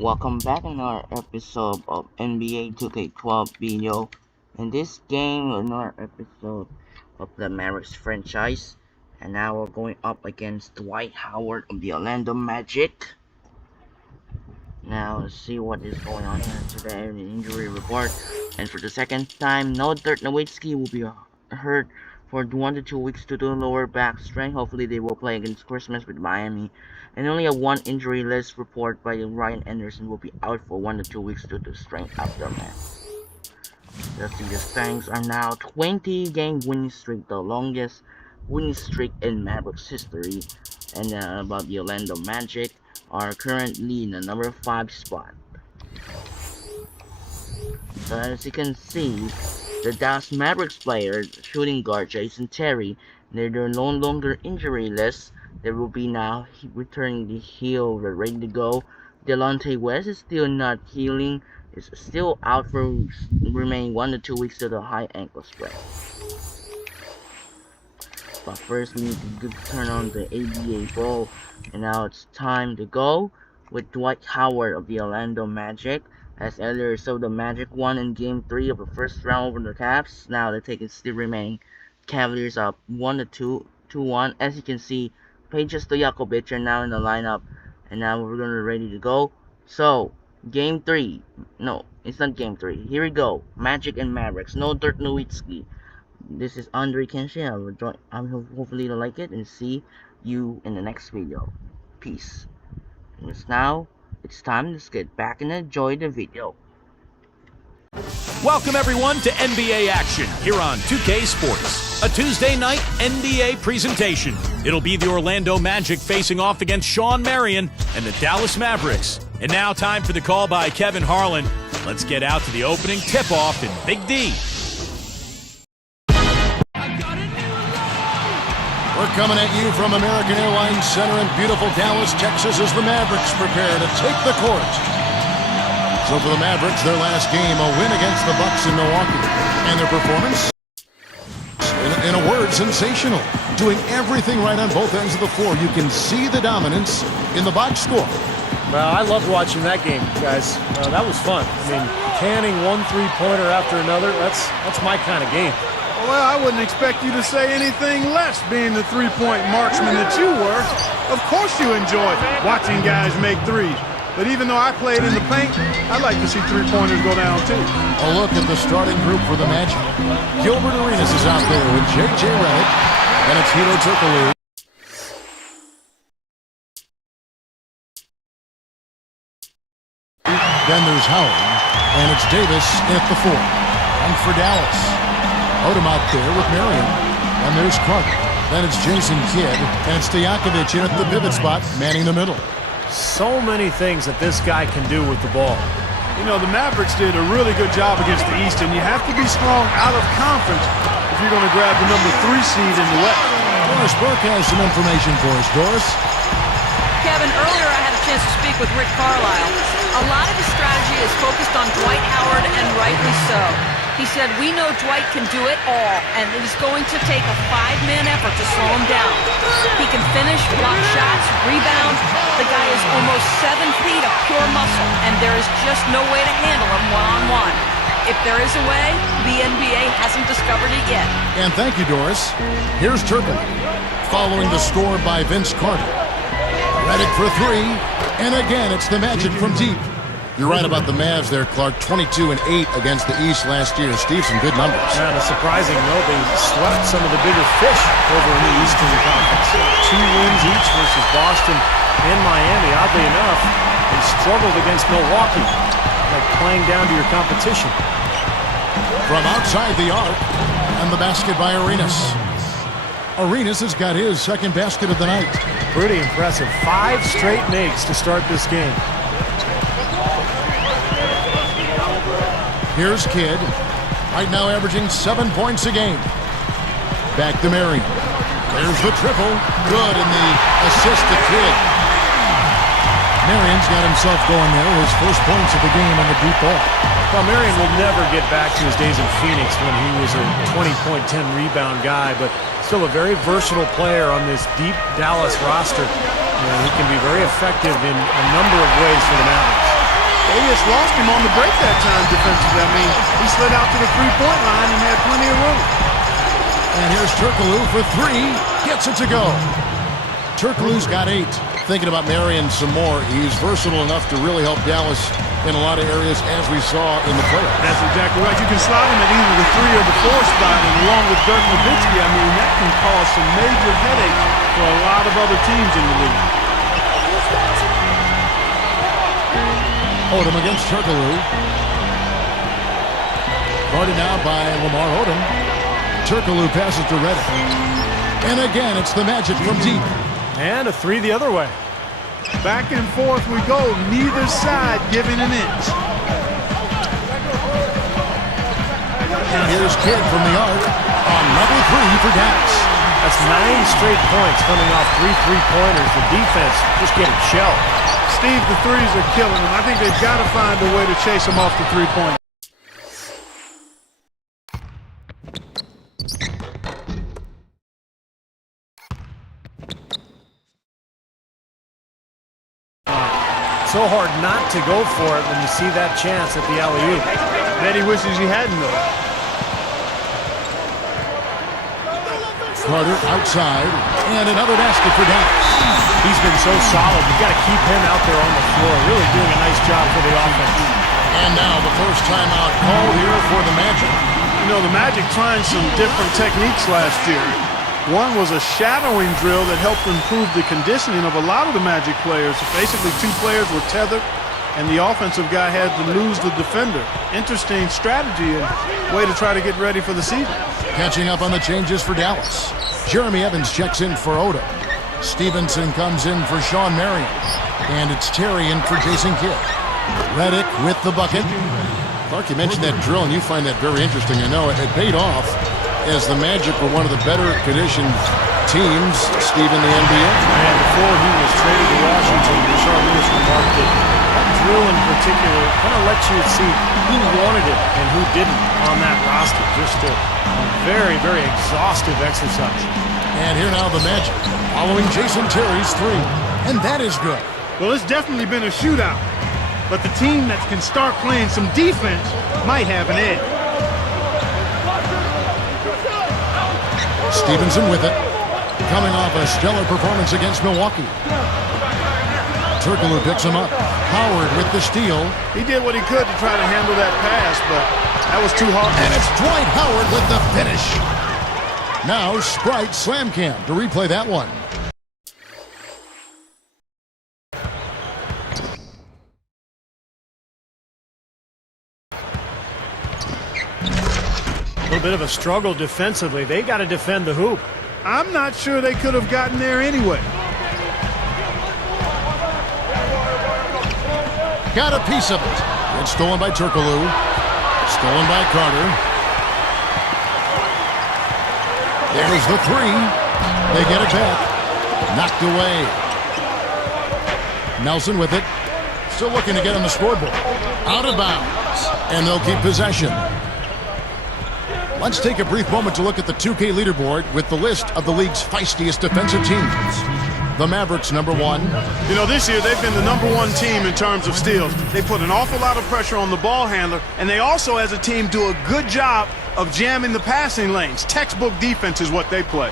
Welcome back in our episode of NBA 2K12 video. In this game, another episode of the Mavericks franchise, and now we're going up against Dwight Howard of the Orlando Magic. Now let's see what is going on here today in the injury report. And for the second time, no Dirk Nowitzki will be hurt for 1 to 2 weeks due to lower back strain. Hopefully they will play against Christmas with Miami. And only a one injury list report by Ryan Anderson will be out for 1 to 2 weeks due to strain abdomen. Let's see, the Stanks are now 20-game winning streak, the longest winning streak in Mavericks history. And about the Orlando Magic are currently in the number 5 spot. So as you can see, the Dallas Mavericks player, shooting guard Jason Terry, they're no longer injury list. They will be now returning the heel, ready to go. Delonte West is still not healing, is still out for remaining 1 to 2 weeks to the high ankle sprain. But first we need to turn on the ABA Bowl, and now it's time to go with Dwight Howard of the Orlando Magic. As earlier, so the Magic won in Game 3 of the first round over the Caps. Now they're taking still remaining. Cavaliers up 1 to 2-1. As you can see, Peja Stojakovic are now in the lineup, and now we're gonna be ready to go. So Game 3, no, it's not Game 3. Here we go. Magic and Mavericks. No Dirk Nowitzki. This is Andre Kenshin. Hopefully you like it, and see you in the next video. Peace. And now it's time to get back and enjoy the video. Welcome everyone to NBA action here on 2K Sports. A Tuesday night NBA presentation. It'll be the Orlando Magic facing off against Shawn Marion and the Dallas Mavericks. And now time for the call by Kevin Harlan. Let's get out to the opening tip-off in Big D. We're coming at you from American Airlines Center in beautiful Dallas, Texas, as the Mavericks prepare to take the court. So for the Mavericks, their last game, a win against the Bucks in Milwaukee. And their performance, in a word, sensational. Doing everything right on both ends of the floor. You can see the dominance in the box score. Well, I loved watching that game, guys. That was fun. I mean, canning one three-pointer after another, that's my kind of game. Well, I wouldn't expect you to say anything less, being the three-point marksman that you were. Of course you enjoy watching guys make threes. But even though I played in the paint, I like to see three-pointers go down, too. A look at the starting group for the Magic. Gilbert Arenas is out there with J.J. Redick. And it's Hito Turkoglu. Then there's Howard. And it's Davis at the 4. And for Dallas, Odom out there with Marion. And there's Carter. Then it's Jason Kidd. And it's Stojakovic in at the pivot spot, manning the middle. So many things that this guy can do with the ball. You know, the Mavericks did a really good job against the East, and you have to be strong out of conference if you're going to grab the number 3 seed in the West. Doris Burke has some information for us. Doris? Kevin, earlier I had a chance to speak with Rick Carlisle. A lot of his strategy is focused on Dwight Howard, and rightly so. He said, we know Dwight can do it all, and it is going to take a 5-man effort to slow him down. He can finish, block shots, rebound. The guy is almost 7 feet of pure muscle, and there is just no way to handle him one-on-one. If there is a way, the NBA hasn't discovered it yet. And thank you, Doris. Here's Turkoglu, following the score by Vince Carter. Redick for 3, and again, it's the Magic from deep. You're right about the Mavs there, Clark. 22-8 against the East last year. Steve, some good numbers. Yeah, on a surprising note, they swept some of the bigger fish over in the Eastern Conference. 2 wins each versus Boston and Miami. Oddly enough, they struggled against Milwaukee, like playing down to your competition. From outside the arc, and the basket by Arenas. Arenas has got his second basket of the night. Pretty impressive. 5 straight makes to start this game. Here's Kidd, right now averaging 7 points a game. Back to Marion. There's the triple. Good, and the assist to Kidd. Marion's got himself going there. His first points of the game on the deep ball. Well, Marion will never get back to his days in Phoenix when he was a 20-point, 10-rebound guy, but still a very versatile player on this deep Dallas roster. And he can be very effective in a number of ways for the Mavericks. They just lost him on the break that time defensively. I mean, he slid out to the three-point line and had plenty of room. And here's Turkoglu for three. Gets it to go. Turkoglu's got 8. Thinking about Marion some more, he's versatile enough to really help Dallas in a lot of areas, as we saw in the playoffs. That's exactly right. You can slide him at either the 3 or the 4 spot, and along with Dirk Nowitzki, I mean, that can cause some major headaches for a lot of other teams in the league. Odom against Turkoglu. Guarded now by Lamar Odom. Turkoglu passes to Redick. And again, it's the Magic from deep. And a 3 the other way. Back and forth we go, neither side giving an inch. And here's Kidd from the arc. Another 3 for Dallas. That's 9 straight points coming off 3 3-pointers. The defense just getting shelled. Steve, the threes are killing them. I think they've got to find a way to chase them off the three-point. So hard not to go for it when you see that chance at the alley-oop. Bet he wishes he hadn't, though. Carter outside, and another basket for Dallas. He's been so solid. You've got to keep him out there on the floor, really doing a nice job for the offense. And now the first timeout called here for the Magic. You know, the Magic trying some different techniques last year. One was a shadowing drill that helped improve the conditioning of a lot of the Magic players. Basically, 2 players were tethered, and the offensive guy had to lose the defender. Interesting strategy and way to try to get ready for the season. Catching up on the changes for Dallas. Jeremy Evans checks in for Odom. Stevenson comes in for Sean Marion. And it's Terry in for Jason Kidd. Redick with the bucket. Clark, you mentioned that drill, and you find that very interesting. I know it paid off as the Magic were one of the better conditioned teams, Steve, in the NBA. And before he was traded to Washington, Rashard Lewis remarked that drill in particular kind of lets you see who wanted it and who didn't on that roster. Just a very, very exhaustive exercise. And here now the Magic, following Jason Terry's 3. And that is good. Well, it's definitely been a shootout. But the team that can start playing some defense might have an edge. Stevenson with it, coming off a stellar performance against Milwaukee. Turkoglu picks him up. Howard with the steal. He did what he could to try to handle that pass, but that was too hard. And it's Dwight Howard with the finish. Now Sprite Slam Cam to replay that one. A little bit of a struggle defensively. They got to defend the hoop. I'm not sure they could have gotten there anyway. Got a piece of it. It's stolen by Turkoglu. Stolen by Carter. There's the 3. They get it back. Knocked away. Nelson with it. Still looking to get on the scoreboard. Out of bounds. And they'll keep possession. Let's take a brief moment to look at the 2K leaderboard with the list of the league's feistiest defensive teams. The Mavericks, number 1. You know, this year they've been the number 1 team in terms of steals. They put an awful lot of pressure on the ball handler, and they also, as a team, do a good job of jamming the passing lanes. Textbook defense is what they play.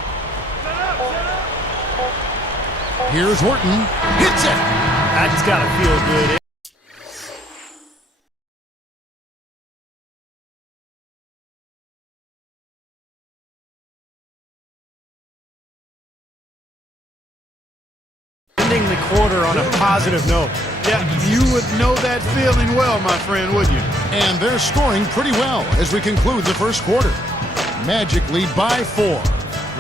Here's Horton. Hits it! That's got to feel good. Ending the quarter on a positive note. Yeah, you would know that feeling well, my friend, wouldn't you? And they're scoring pretty well as we conclude the first quarter. Magic lead by 4.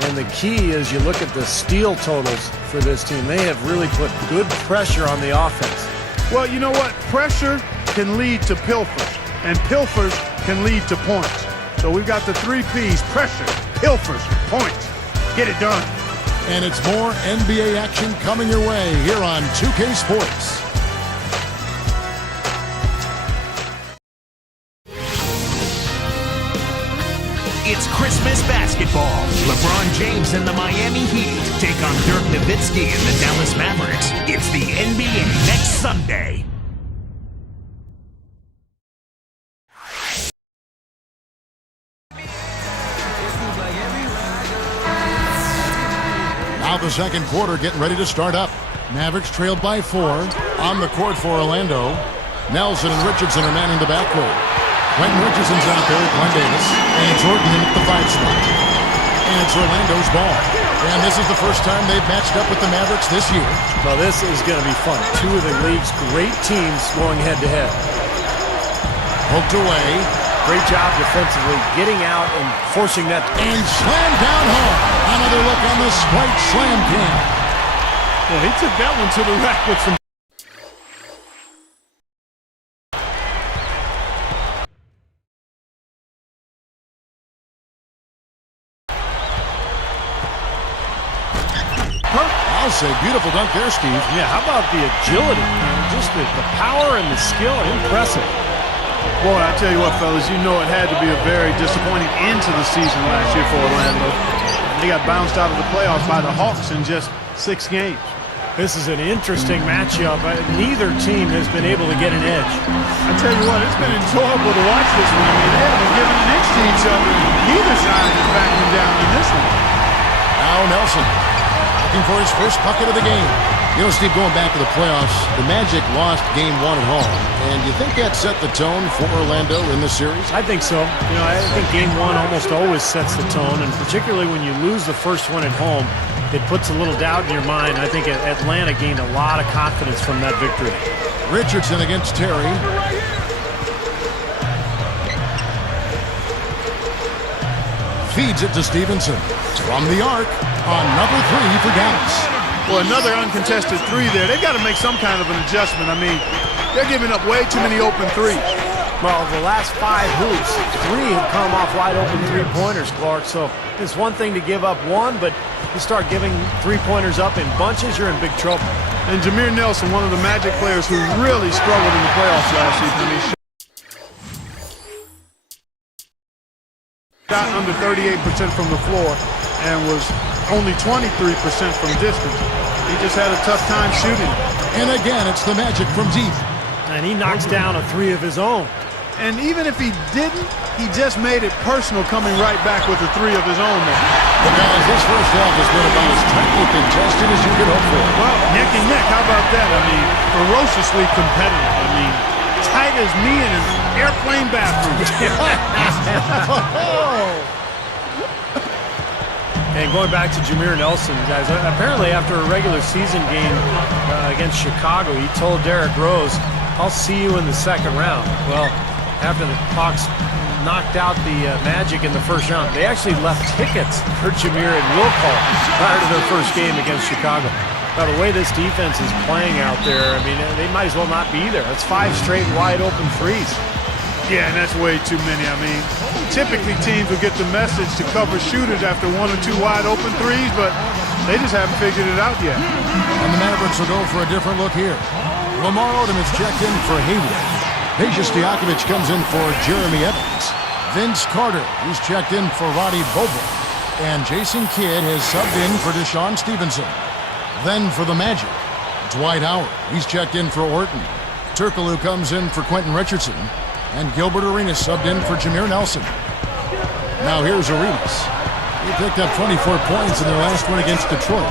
And the key is you look at the steal totals for this team. They have really put good pressure on the offense. Well, you know what? Pressure can lead to pilfers, and pilfers can lead to points. So we've got the 3 Ps: pressure, pilfers, points. Get it done. And it's more NBA action coming your way here on 2K Sports. It's Christmas basketball. LeBron James and the Miami Heat take on Dirk Nowitzki and the Dallas Mavericks. It's the NBA next Sunday. second quarter getting ready to start up. Mavericks trailed by 4. On the court for Orlando. Nelson and Richardson are manning the backcourt. Quentin Richardson's out there with Glenn Davis. And it's Orton in at the 5 spot. And it's Orlando's ball. And this is the first time they've matched up with the Mavericks this year. Well, this is going to be fun. Two of the league's great teams going head-to-head. Poked away. Great job defensively, getting out and forcing that. And slammed down home. Another look on the Sprite slam cam. Well, he took that one to the rack with some. I'll say beautiful dunk there, Steve. Yeah, how about the agility? Just the power and the skill, impressive. Boy, I tell you what, fellas, you know it had to be a very disappointing end to the season last year for Orlando. They got bounced out of the playoffs by the Hawks in just 6 games. This is an interesting matchup. Neither team has been able to get an edge. I tell you what, it's been enjoyable to watch this one. I mean, they haven't given an inch to each other. Neither side is backing down in this one. Now Nelson looking for his first bucket of the game. You know, Steve, going back to the playoffs, the Magic lost Game 1 at home. And you think that set the tone for Orlando in this series? I think so. You know, I think Game 1 almost always sets the tone, and particularly when you lose the first one at home, it puts a little doubt in your mind. I think Atlanta gained a lot of confidence from that victory. Richardson against Terry. Feeds it to Stevenson. From the arc, another 3 for Dallas. Well, another uncontested 3 there. They've got to make some kind of an adjustment. I mean, they're giving up way too many open 3s. Well, the last 5 hoops, 3 have come off wide open 3-pointers, Clark. So it's one thing to give up 1, but you start giving 3-pointers up in bunches, you're in big trouble. And Jameer Nelson, one of the Magic players who really struggled in the playoffs last season. I mean, shot under 38% from the floor and was only 23% from distance. He just had a tough time shooting. And again, it's the Magic from deep. And he knocks down a 3 of his own. And even if he didn't, he just made it personal coming right back with a 3 of his own there. But guys, this first half has been about as tightly contested as you could hope for. Well, neck and neck, how about that? I mean, ferociously competitive. I mean, tight as me in an airplane bathroom. And going back to Jameer Nelson, guys, apparently after a regular season game against Chicago, he told Derrick Rose, "I'll see you in the second round." Well, after the Hawks knocked out the Magic in the first round, they actually left tickets for Jameer and Will Call prior to their first game against Chicago. Now, the way this defense is playing out there, I mean, they might as well not be there. That's 5 straight wide open 3s. Yeah, and that's way too many. I mean, typically teams will get the message to cover shooters after 1 or 2 wide open 3s, but they just haven't figured it out yet. And the Mavericks will go for a different look here. Lamar Odom is checked in for Hayward. Peja Stojakovic comes in for Jeremy Evans. Vince Carter, he's checked in for Roddy Bobo. And Jason Kidd has subbed in for Deshaun Stevenson. Then for the Magic, Dwight Howard, he's checked in for Orton. Turkoglu comes in for Quentin Richardson. And Gilbert Arenas subbed in for Jameer Nelson. Now here's Arenas. He picked up 24 points in their last one against Detroit.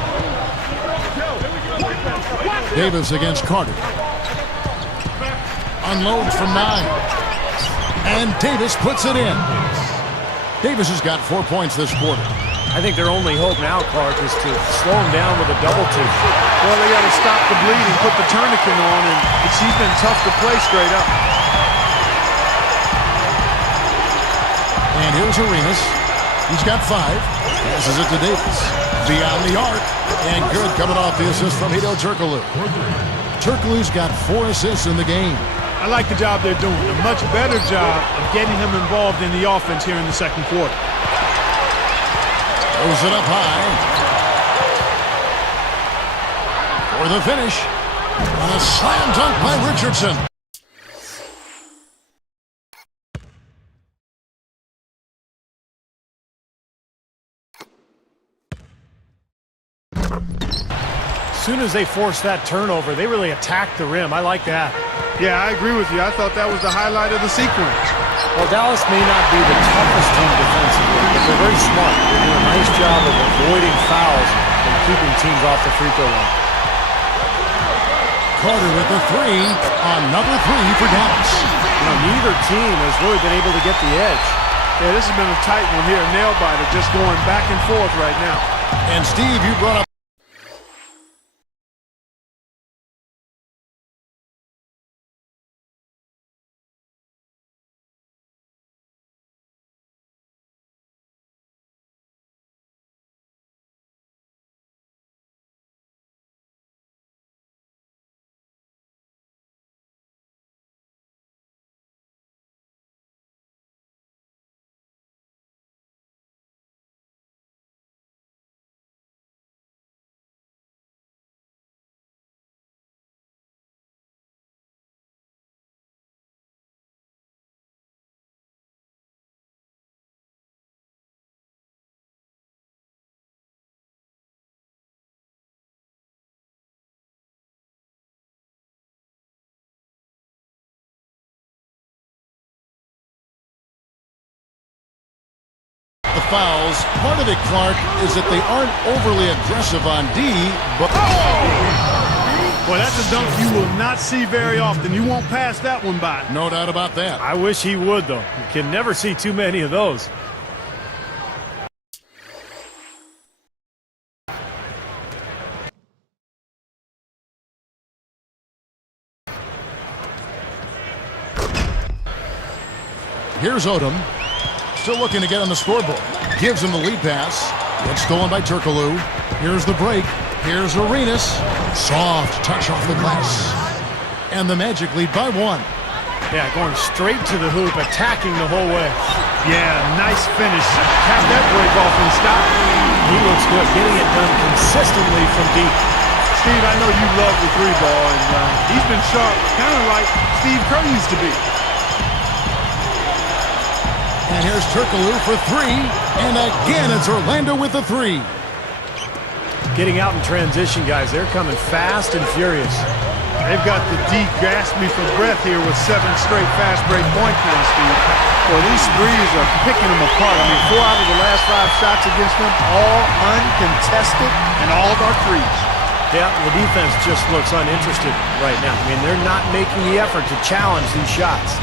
Davis against Carter. Unloads from 9. And Davis puts it in. Davis has got 4 points this quarter. I think their only hope now, Clark, is to slow him down with a double team. Well, they got to stop the bleeding, put the tourniquet on, and he's been tough to play straight up. And here's Arenas. He's got 5. Passes it to Davis. Beyond the arc. And good coming off the assist from Hedo Turkoglu. Turkoglu's got 4 assists in the game. I like the job they're doing. A much better job of getting him involved in the offense here in the second quarter. Throws it up high. For the finish. And a slam dunk by Richardson. soon as they forced that turnover, they really attacked the rim. I like that. Yeah, I agree with you. I thought that was the highlight of the sequence. Well, Dallas may not be the toughest team defensively, but they're very smart. They do a nice job of avoiding fouls and keeping teams off the free throw line. Carter with the three. Another three for Dallas. You know, neither team has really been able to get the edge. Yeah, this has been a tight one here. Nail-biter just going back and forth right now. And Steve, you brought up the fouls. Part of it, Clark, is that they aren't overly aggressive on D, but... Well, that's a dunk you will not see very often. You won't pass that one by. No doubt about that. I wish he would, though. You can never see too many of those. Here's Odom. Still looking to get on the scoreboard. Gives him the lead pass. It's stolen by Turkoglu. Here's the break. Here's Arenas. Soft touch off the glass. And the Magic lead by one. Yeah, going straight to the hoop, attacking the whole way. Yeah, nice finish. Cap that break off and stop. He looks good, getting it done consistently from deep. Steve, I know you love the three ball, and he's been sharp, kind of like Steve Kerr used to be. And here's Turkoglu for three. And again, it's Orlando with the three. Getting out in transition, guys. They're coming fast and furious. They've got the D gasping for breath here with 7 straight fast break points now, Steve. Well, these threes are picking them apart. I mean, 4 out of the last 5 shots against them, all uncontested, and all of our threes. Yeah, the defense just looks uninterested right now. I mean, they're not making the effort to challenge these shots.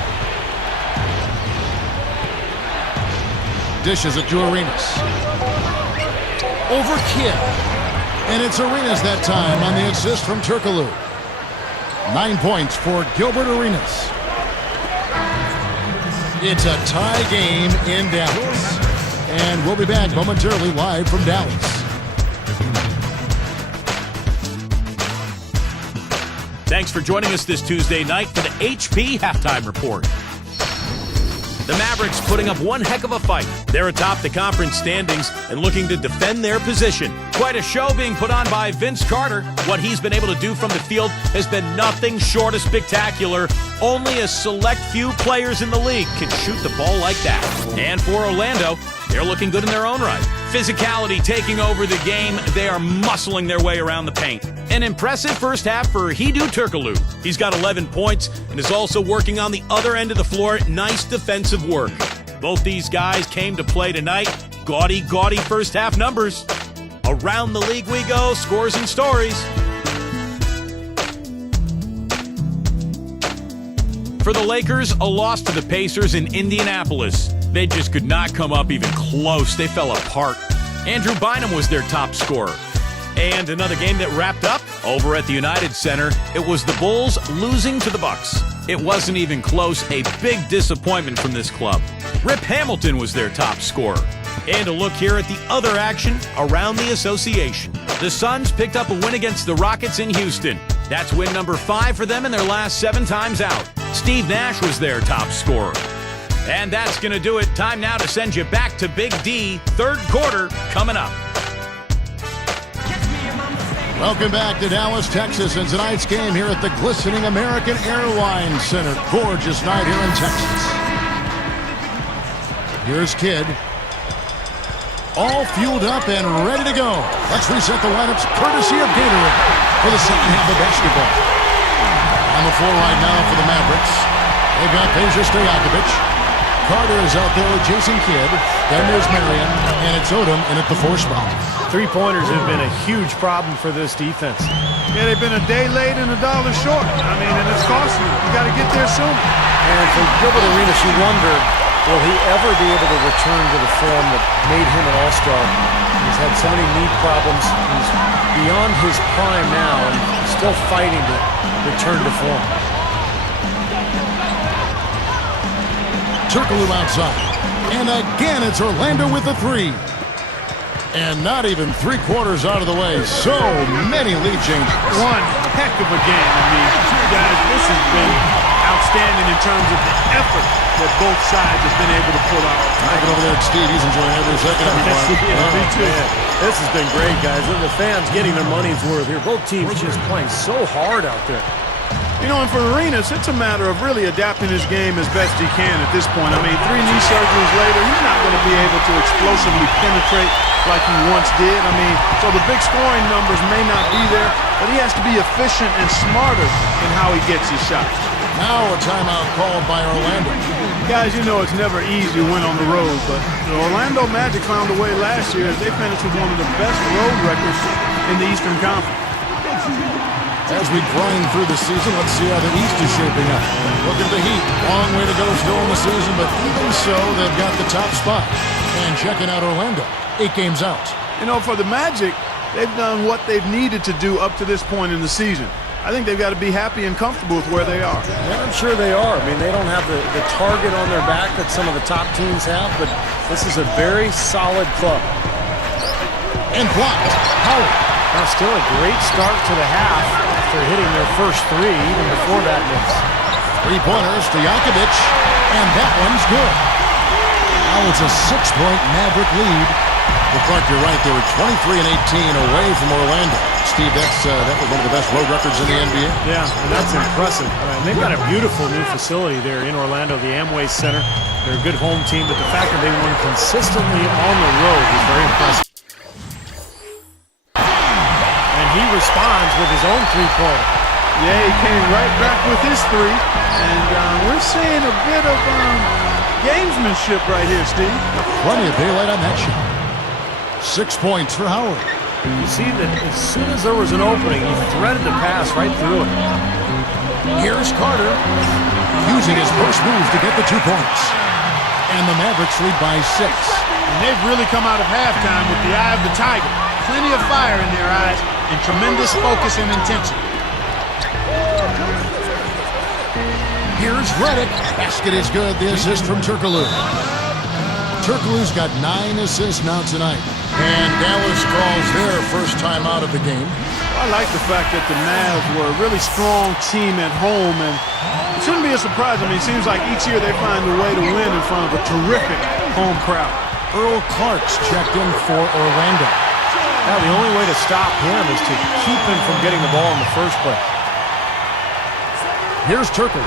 Dishes it to Arenas. Over Kidd. And it's Arenas that time on the assist from Turkoglu. 9 points for Gilbert Arenas. It's a tie game in Dallas. And we'll be back momentarily live from Dallas. Thanks for joining us this Tuesday night for the HP Halftime Report. The Mavericks putting up one heck of a fight. They're atop the conference standings and looking to defend their position. Quite a show being put on by Vince Carter. What he's been able to do from the field has been nothing short of spectacular. Only a select few players in the league can shoot the ball like that. And for Orlando, they're looking good in their own right. Physicality taking over the game. They are muscling their way around the paint. An impressive first half for Hedo Turkoglu. He's got 11 points and is also working on the other end of the floor. Nice defensive work. Both these guys came to play tonight. Gaudy first half numbers. Around the league we go, scores and stories. For the Lakers, a loss to the Pacers in Indianapolis. They just could not come up even close. They fell apart. Andrew Bynum was their top scorer. And another game that wrapped up over at the United Center. It was the Bulls losing to the Bucks. It wasn't even close. A big disappointment from this club. Rip Hamilton was their top scorer. And a look here at the other action around the association. The Suns picked up a win against the Rockets in Houston. That's win number 5 for them in their last 7 times out. Steve Nash was their top scorer. And that's going to do it. Time now to send you back to Big D. Third quarter coming up. Welcome back to Dallas, Texas, and tonight's game here at the glistening American Airlines Center. Gorgeous night here in Texas. Here's Kidd. All fueled up and ready to go. Let's reset the lineups courtesy of Gatorade. for the second half of basketball. On the floor right now for the Mavericks, they've got Peja Stojakovic. Carter is out there with Jason Kidd. Then there's Marion, and it's Odom in at the 4 spot. Three-pointers have been a huge problem for this defense. Yeah, they've been a day late and $1 short. I mean, and it's costly. You got to get there sooner. And for Gilbert Arenas, you wonder, will he ever be able to return to the form that made him an all-star? He's had so many knee problems. He's beyond his prime now, and he's still fighting to return to form. Turkoglu outside. And again, it's Orlando with the 3. And not even 3/4 out of the way. So many lead changes. One heck of a game. I mean, guys, this has been outstanding in terms of the effort that both sides have been able to pull out. Looking over there at Steve. He's enjoying every second of it. Me too. This has been great, guys. And the fans getting their money's worth here. Both teams just playing so hard out there. You know, and for Arenas, it's a matter of really adapting his game as best he can at this point. I mean, 3 knee surgeries later, he's not going to be able to explosively penetrate like he once did. I mean, so the big scoring numbers may not be there, but he has to be efficient and smarter in how he gets his shots. Now a timeout called by Orlando. Guys, you know it's never easy to win on the road, but the Orlando Magic found a way last year as they finished with one of the best road records in the Eastern Conference. As we grind through the season, let's see how the East is shaping up. Look at the Heat. Long way to go still in the season, but even so, they've got the top spot. And checking out Orlando, 8 games out. You know, for the Magic, they've done what they've needed to do up to this point in the season. I think they've got to be happy and comfortable with where they are. Yeah, I'm sure they are. I mean, they don't have the target on their back that some of the top teams have, but this is a very solid club. And blocked. Howard. Now still a great start to the half after hitting their first 3, even before that miss. 3-pointers to Stojakovic, and that one's good. Now it's a 6-point Maverick lead. Well, Clark, you're right. They were 23 and 18 away from Orlando. Steve, that was one of the best road records in the NBA. Yeah, and that's impressive. They've got a beautiful new facility there in Orlando, the Amway Center. They're a good home team, but the fact that they won consistently on the road is very impressive. And he responds with his own 3-pointer. Yeah, he came right back with his 3, and we're seeing a bit of gamesmanship right here, Steve. Plenty of daylight on that shot. 6 points for Howard. You see that as soon as there was an opening, he threaded the pass right through it. Here's Carter, using his first move to get the 2 points. And the Mavericks lead by 6. And they've really come out of halftime with the eye of the tiger. Plenty of fire in their eyes and tremendous focus and intensity. Here's Redick. Basket is good. The assist from Turkoglu. Turkoglu's got 9 assists now tonight. And Dallas calls their first time out of the game. I like the fact that the Mavs were a really strong team at home, and it shouldn't be a surprise. I mean, it seems like each year they find a way to win in front of a terrific home crowd. Earl Clark's checked in for Orlando. Now, the only way to stop him is to keep him from getting the ball in the first place. Here's Turkoglu.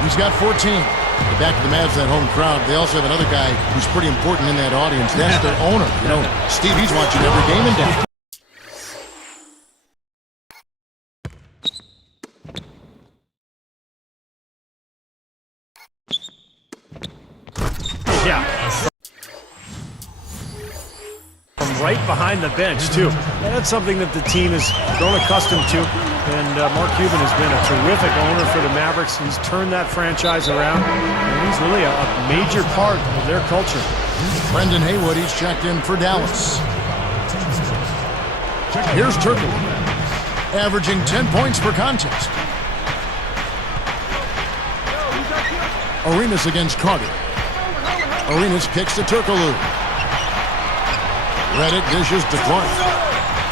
He's got 14. But back to the Mavs, that home crowd. They also have another guy who's pretty important in that audience. That's their owner. You know, Steve, he's watching every game in down. Yeah. From right behind the bench, too. That's something that the team has grown accustomed to. And Mark Cuban has been a terrific owner for the Mavericks. He's turned that franchise around, and he's really a major part of their culture. Brendan Haywood, he's checked in for Dallas. Here's Turkoglu, averaging 10 points per contest. Arenas against Carter. Arenas kicks to Turkoglu. Redick dishes to Clark.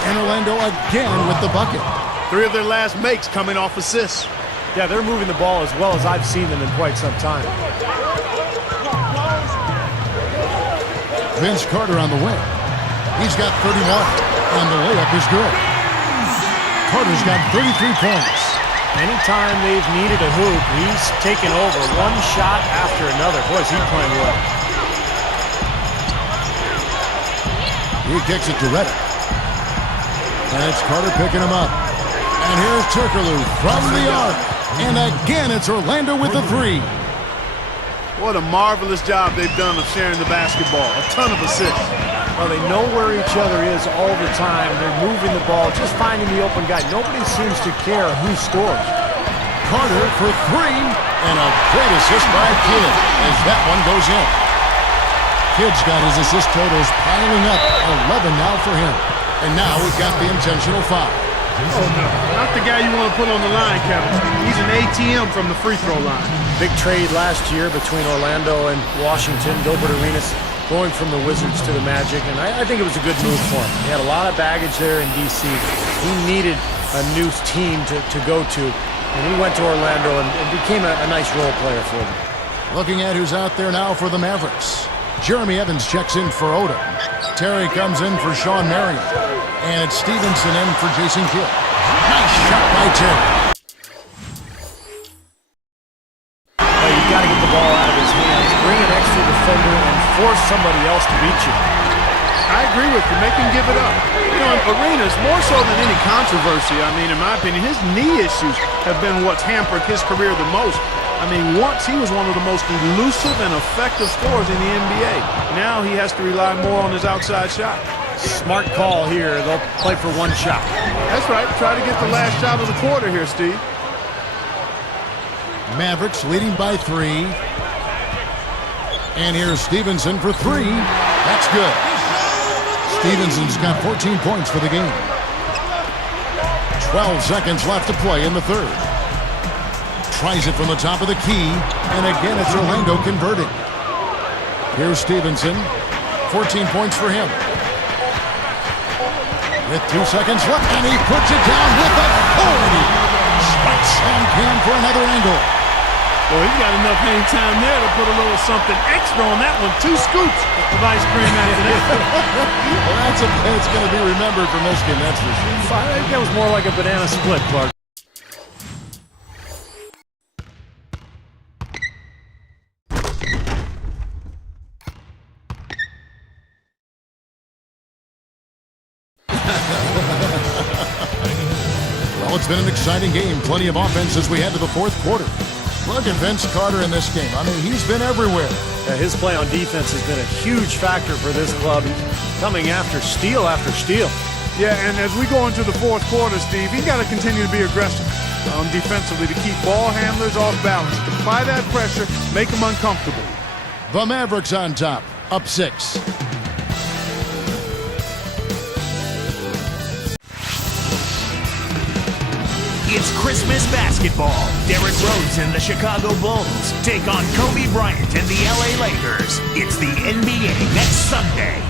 And Orlando again with the bucket. 3 of their last makes coming off assists. Yeah, they're moving the ball as well as I've seen them in quite some time. Vince Carter on the wing. He's got 31, and the layup is good. Carter's got 33 points. Anytime they've needed a hoop, he's taken over one shot after another. Boy, is he playing well. He kicks it to Redick. And it's Carter picking him up. And here's Turkoglu from the arc. And again, it's Orlando with the three. What a marvelous job they've done of sharing the basketball. A ton of assists. Well, they know where each other is all the time. They're moving the ball, just finding the open guy. Nobody seems to care who scores. Carter for three. And a great assist by Kidd as that one goes in. Kidd's got his assist totals piling up. 11 now for him. And now we've got the intentional foul. Oh, no. Not the guy you want to put on the line, Kevin. He's an ATM from the free throw line. Big trade last year between Orlando and Washington. Gilbert Arenas going from the Wizards to the Magic, and I think it was a good move for him. He had a lot of baggage there in D.C. He needed a new team to go to, and he went to Orlando and became a nice role player for them. Looking at who's out there now for the Mavericks. Jeremy Evans checks in for Odom. Terry comes in for Shawn Marion. And it's Stevenson in for Jason Kidd. Nice shot by Terry. Well, you've got to get the ball out of his hands, bring an extra defender, and force somebody else to beat you. I agree with you. Make him give it up. You know, in Arenas, more so than any controversy, I mean, in my opinion, his knee issues have been what's hampered his career the most. I mean, once he was one of the most elusive and effective scorers in the NBA. Now he has to rely more on his outside shot. Smart call here. They'll play for one shot. That's right. Try to get the last shot of the quarter here, Steve. Mavericks leading by 3. And here's Stevenson for 3. That's good. Stevenson's got 14 points for the game. 12 seconds left to play in the third. Tries it from the top of the key. And again, it's Orlando converting. Here's Stevenson. 14 points for him. With 2 seconds left, and he puts it down with authority. Spikes and can for another angle. Well, he's got enough hang time there to put a little something extra on that one. 2 scoops of ice cream after that. Well, it's going to be remembered from this game, that's for sure. I think that was more like a banana split, Clark. Well, it's been an exciting game. Plenty of offense as we head to the fourth quarter. Look at Vince Carter in this game. I mean, he's been everywhere. Yeah, his play on defense has been a huge factor for this club. He's coming after steal after steal. Yeah, and as we go into the fourth quarter, Steve, he's got to continue to be aggressive defensively to keep ball handlers off balance. Apply that pressure, make them uncomfortable. The Mavericks on top, up 6. It's Christmas basketball. Derrick Rose and the Chicago Bulls take on Kobe Bryant and the LA Lakers. It's the NBA next Sunday.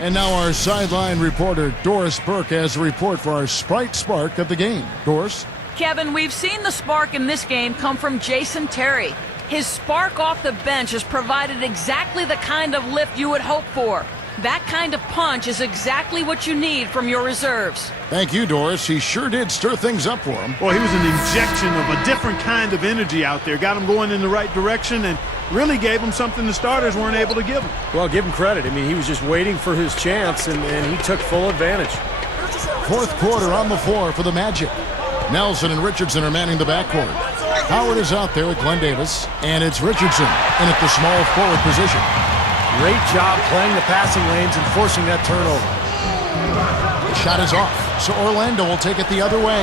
And now our sideline reporter, Doris Burke, has a report for our Sprite Spark of the game. Doris? Kevin, we've seen the spark in this game come from Jason Terry. His spark off the bench has provided exactly the kind of lift you would hope for. That kind of punch is exactly what you need from your reserves. Thank you, Doris. He sure did stir things up for him. Well, he was an injection of a different kind of energy out there. Got him going in the right direction and really gave him something the starters weren't able to give him. Well, give him credit. I mean, he was just waiting for his chance, and he took full advantage. Fourth quarter on the floor for the Magic. Nelson and Richardson are manning the backcourt. Howard is out there with Glenn Davis, and it's Richardson in at the small forward position. Great job playing the passing lanes and forcing that turnover. The shot is off, so Orlando will take it the other way.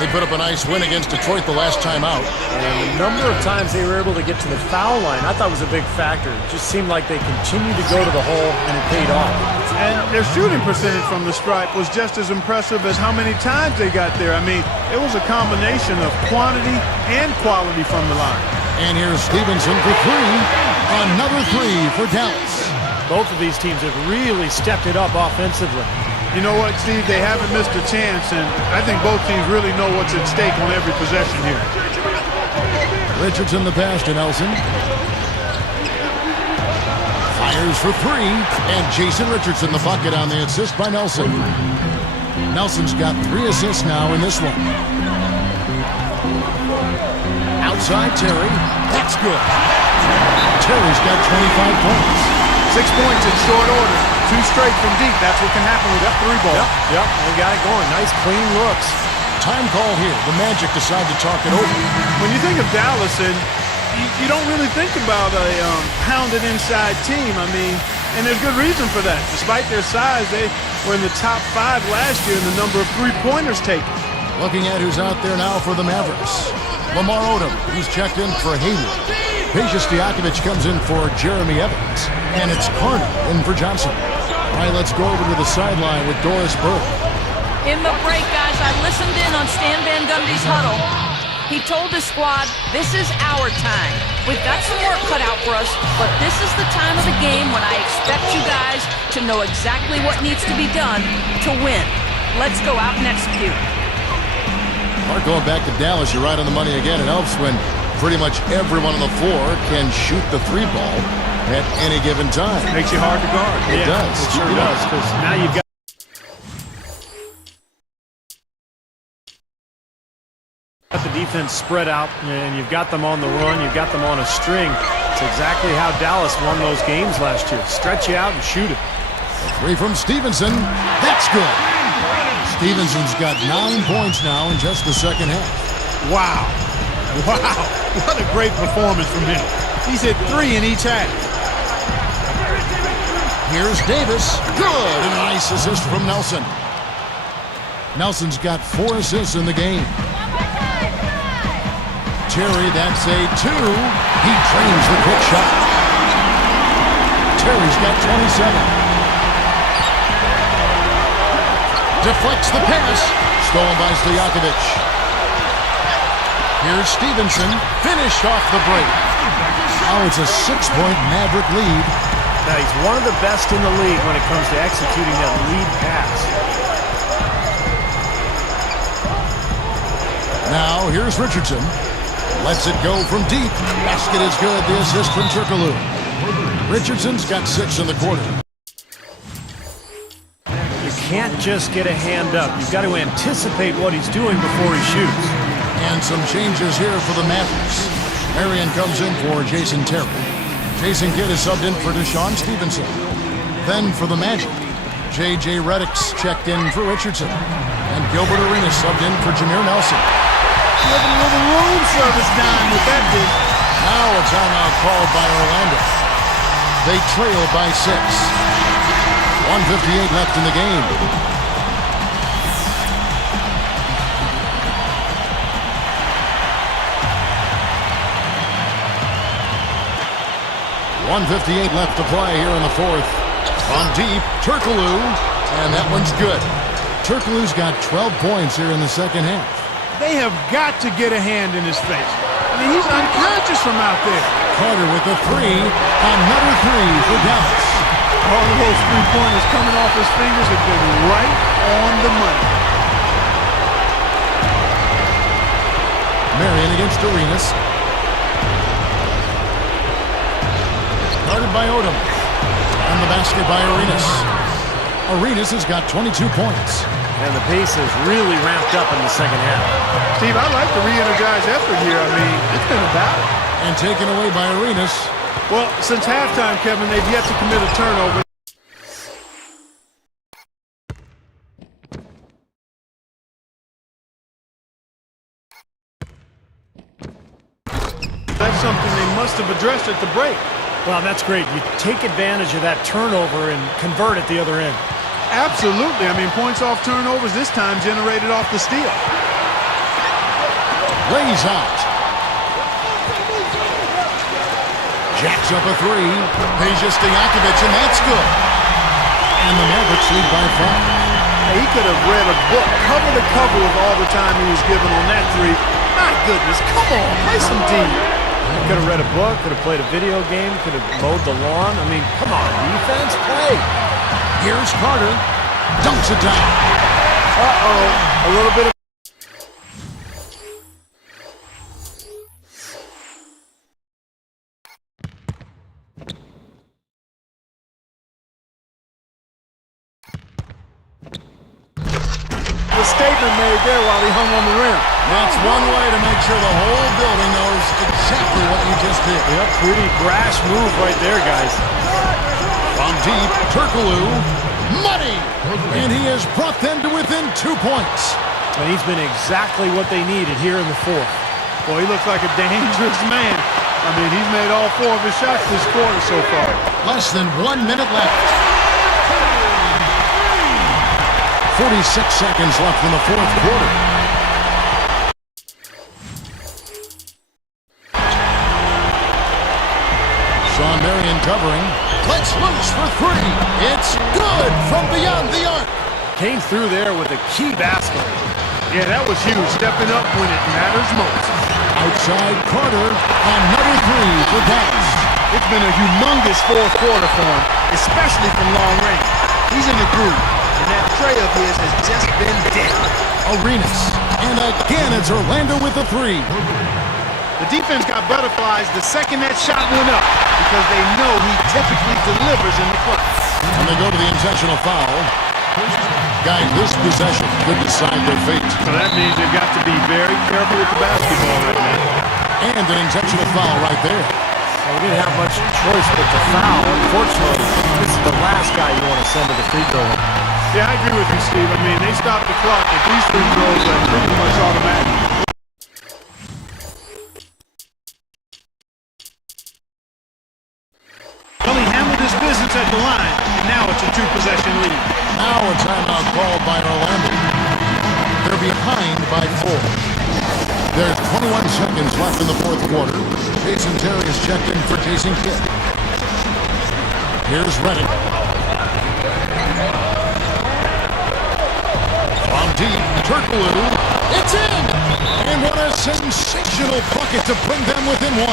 They put up a nice win against Detroit the last time out. And the number of times they were able to get to the foul line, I thought was a big factor. It just seemed like they continued to go to the hole, and it paid off. And their shooting percentage from the stripe was just as impressive as how many times they got there. I mean, it was a combination of quantity and quality from the line. And here's Stevenson for 3. Another 3 for Dallas. Both of these teams have really stepped it up offensively. You know what, Steve? They haven't missed a chance, and I think both teams really know what's at stake on every possession here. Richardson the pass to Nelson. Fires for 3, and Jason Richardson the bucket on the assist by Nelson. Nelson's got 3 assists now in this one. Outside Terry. That's good. Terry's got 25 points. 6 points in short order. 2 straight from deep. That's what can happen with that 3 ball. Yep, they got it going. Nice, clean looks. Time call here. The Magic decide to talk it over. When you think of Dallas, and you don't really think about a pounded inside team. I mean, and there's good reason for that. Despite their size, they were in the top 5 last year in the number of three-pointers taken. Looking at who's out there now for the Mavericks. Lamar Odom, he's checked in for Hayward. Peja Stojakovic comes in for Jeremy Evans. And it's Carter in for Johnson. All right, let's go over to the sideline with Doris Burke. In the break, guys, I listened in on Stan Van Gundy's huddle. He told his squad, this is our time. We've got some work cut out for us, but this is the time of the game when I expect you guys to know exactly what needs to be done to win. Let's go out and execute. Mark, going back to Dallas, you're right on the money again. It helps when pretty much everyone on the floor can shoot the 3 ball at any given time. Makes you hard to guard. It does. It sure does, because now you've got the defense spread out, and you've got them on the run, you've got them on a string. It's exactly how Dallas won those games last year. Stretch you out and shoot it. A 3 from Stevenson. That's good. Stevenson's got 9 points now in just the second half. Wow. Wow. What a great performance from him. He's hit 3 in each half. Here's Davis. Good. And a nice assist from Nelson. Nelson's got 4 assists in the game. Terry, that's a 2. He trains the quick shot. Terry's got 27. Deflects the pass. Stolen by Stojakovic. Here's Stevenson. Finish off the break. Now it's a 6-point Maverick lead. Now he's one of the best in the league when it comes to executing that lead pass. Now here's Richardson. Lets it go from deep. Basket is good. The assist from Turkoglu. Richardson's got 6 in the quarter. You can't just get a hand up. You've got to anticipate what he's doing before he shoots. And some changes here for the Mavericks. Marion comes in for Jason Terry. Jason Kidd is subbed in for Deshaun Stevenson. Then for the Magic, J.J. Redick's checked in for Richardson. And Gilbert Arenas subbed in for Jameer Nelson. Living a little room service dime with that dish. Now a timeout called by Orlando. They trail by 6. 1:58 left in the game. .158 left to play here in the 4th. On deep, Turkoglu, and that one's good. Turkoglu's got 12 points here in the second half. They have got to get a hand in his face. I mean, he's unconscious from out there. Carter with a 3. Another 3 for Dallas. All of those 3-pointers coming off his fingers have been right on the money. Marion against Arenas. Guarded by Odom. And the basket by Arenas. Arenas has got 22 points. And the pace has really ramped up in the second half. Steve, I like the re-energized effort here. I mean, it's been a battle. And taken away by Arenas. Well, since halftime, Kevin, they've yet to commit a turnover. That's something they must have addressed at the break. Well, that's great. You take advantage of that turnover and convert at the other end. Absolutely. I mean, points off turnovers this time generated off the steal. Lays out. Jacks up a 3. Peja Stojakovic, and that's good. And the Mavericks lead by 5. He could have read a book cover to cover with all the time he was given on that 3. My goodness, come on, play some D. Could have read a book, could have played a video game, could have mowed the lawn. I mean, come on, defense, play. Here's Carter. Dunks it down. Uh-oh, a little bit of... That's one way to make sure the whole building knows exactly what you just did. Yep, pretty brash move right there, guys. From deep, Turkaloo, money! And he has brought them to within 2 points. And he's been exactly what they needed here in the fourth. Boy, he looks like a dangerous man. I mean, he's made all 4 of his shots this quarter so far. Less than 1 minute left. 46 seconds left in the fourth quarter. Shawn Marion covering. Let's loose for 3. It's good from beyond the arc. Came through there with a key basket. Yeah, that was huge, stepping up when it matters most. Outside Carter, another 3 for Dallas. It's been a humongous fourth quarter for him, especially from long range. He's in the groove, and that tray of his has just been deadly. Arenas, and again it's Orlando with a 3. The defense got butterflies the second that shot went up because they know he typically delivers in the clutch. And they go to the intentional foul. Guys, this possession could decide their fate. So that means they've got to be very careful with the basketball right now. And an intentional foul right there. Well, we didn't have much choice but to foul. Unfortunately, this is the last guy you want to send to the free throw line. Yeah, I agree with you, Steve. I mean, they stopped the clock, and these free throws are pretty much automatic. Well, he handled his business at the line, and now it's a 2-possession lead. Now a timeout called by Orlando. They're behind by 4. There's 21 seconds left in the fourth quarter. Jason Terry is checked in for Jason Kidd. Here's Reddick. From deep, Turkaloo. It's in! And what a sensational bucket to bring them within 1.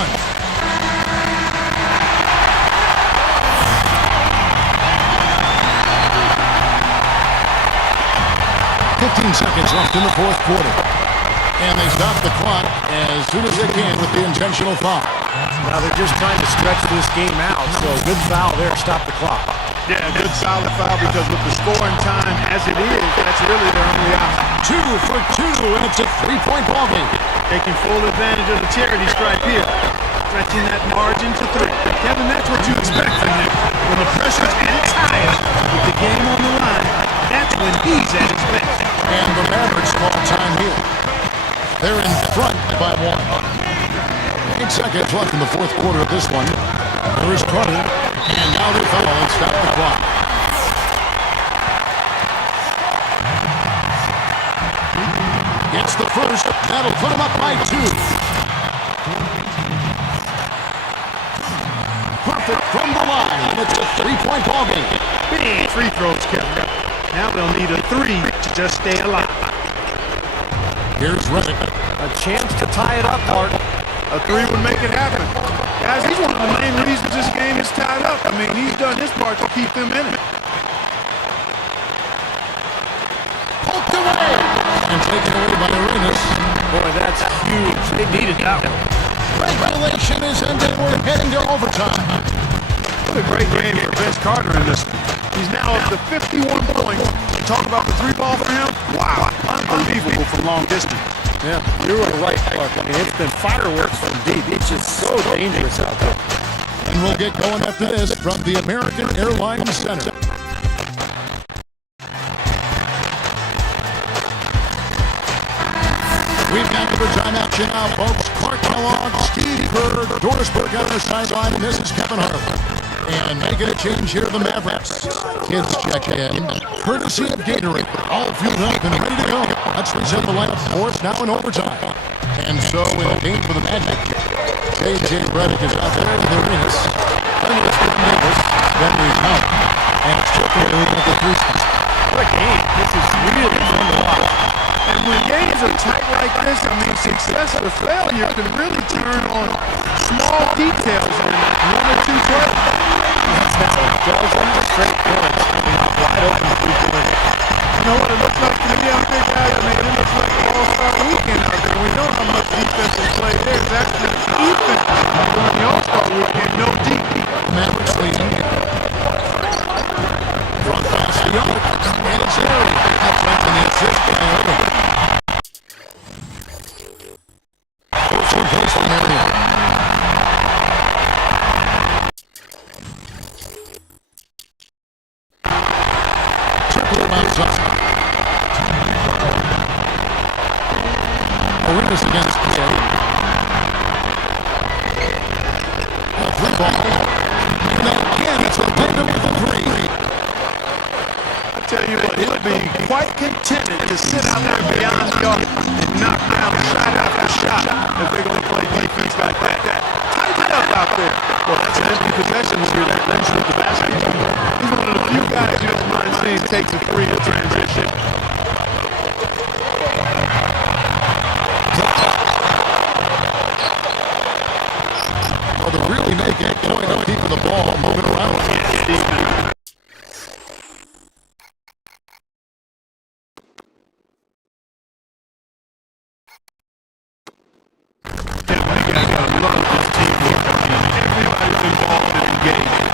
15 seconds left in the fourth quarter. And they stop the clock as soon as they can with the intentional foul. Now they're just trying to stretch this game out, so good foul there, stop the clock. Yeah, good solid foul because with the scoring time as it is, that's really their only option. 2 for 2, and it's a 3-point ballgame. Taking full advantage of the charity stripe here. Stretching that margin to 3. Kevin, that's what you expect from him. When the pressure's at its highest, with the game on the line, that's when he's at his best. And the Mavericks call time here. They're in front by 1. 8 seconds left in the fourth quarter of this one. There is Carter, and now they foul and stop the clock. Gets the first. That'll put him up by 2. Perfect from the line, and it's a 3-point ballgame. Big free throws, Kevin. Now they'll need a 3 to just stay alive. Here's Reddick. A chance to tie it up, Mark. A 3 would make it happen. Guys, he's one of the main reasons this game is tied up. I mean, he's done his part to keep them in it. Poked away. And taken away by Arenas. Boy, that's huge. They needed that one. Regulation is ended. We're heading to overtime. What a great game for Vince Carter in this. He's now up to 51 points. Talk about the 3-ball for him. Wow, unbelievable from long distance. Yeah, you were right, Clark. I mean, it's been fireworks from deep. It's just so dangerous out there. And we'll get going after this from the American Airlines Center. We've got overtime action now, folks. Clark Kellogg, Steve Kerr, Doris Burke on our sideline, and this is Kevin Harlan. And making a change here, the Mavericks. Kids check in, courtesy of Gatorade. All fueled up and ready to go. Let's reset the lineup for us now in overtime. And so in the game for the Magic, J.J. Redick is out there with Arenas. Then it's Ben Davis, then Reed and it's Chicken with the 3. What a game. This is really fun to watch. And when games are tight like this, I mean, success or failure can really turn on small details on 1 or 2 plays. That's a dozen straight points coming up wide open 3-point. You know what it looks like to me out there, guys? I mean, it looks like an all-star weekend out there. We know how much defensive play there is actually defense during the all-star weekend. No deep. Mavericks leading. Front pass to Young. And it's Harry. That's back in the assist by Irving. this against Kidd. A three ball. And then again, it's Orlando with a three. I tell you what, he'll be quite contented to sit out there beyond the arc and knock down shot after shot if they're going to play defense like that. Tighten it up out there. Well, that's an empty possession when you're that close with the basket. He's one of the few guys you don't mind seeing take the three in transition. Well, they're really making a point of keeping the ball moving around. Everybody's involved and engaged.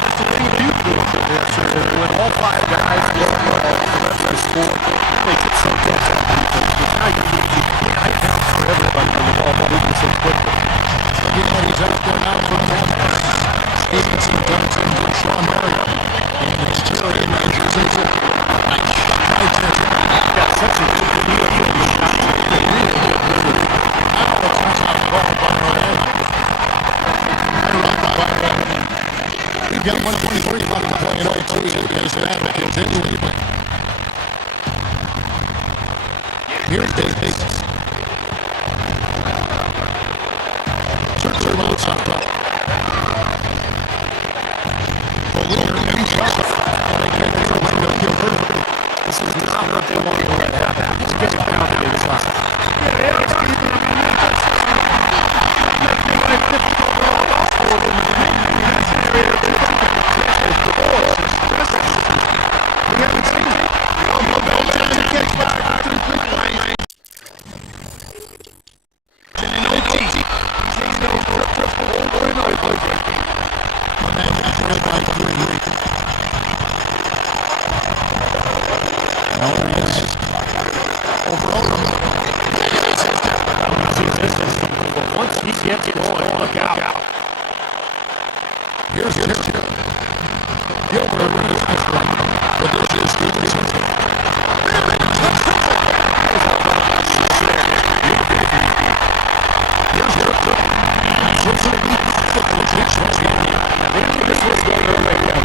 That's the thing with you doing. Yes, sir. When all five guys get the ball, the rest of the score, makes it so tough on defense. Because now you can't account for everybody when the ball moving so quickly. Everybody's out there now for the ball. Stevenson, Johnson, and Sean Marion. And it's Terry and Anderson. Nice shot right there. Got such a good lead from the shot. They really good movement. Now the timeout call by Orlando. We've got 123 left to play in OT as that continuing. Here's Davis. Turns her around top. And they get it for Orlando Gilbert. This is not what they want to let happen. Just get it pounded inside. Once he gets going, look out. Here's Gilbert. But this is Stevenson. Here's Gilbert. This was going their way down.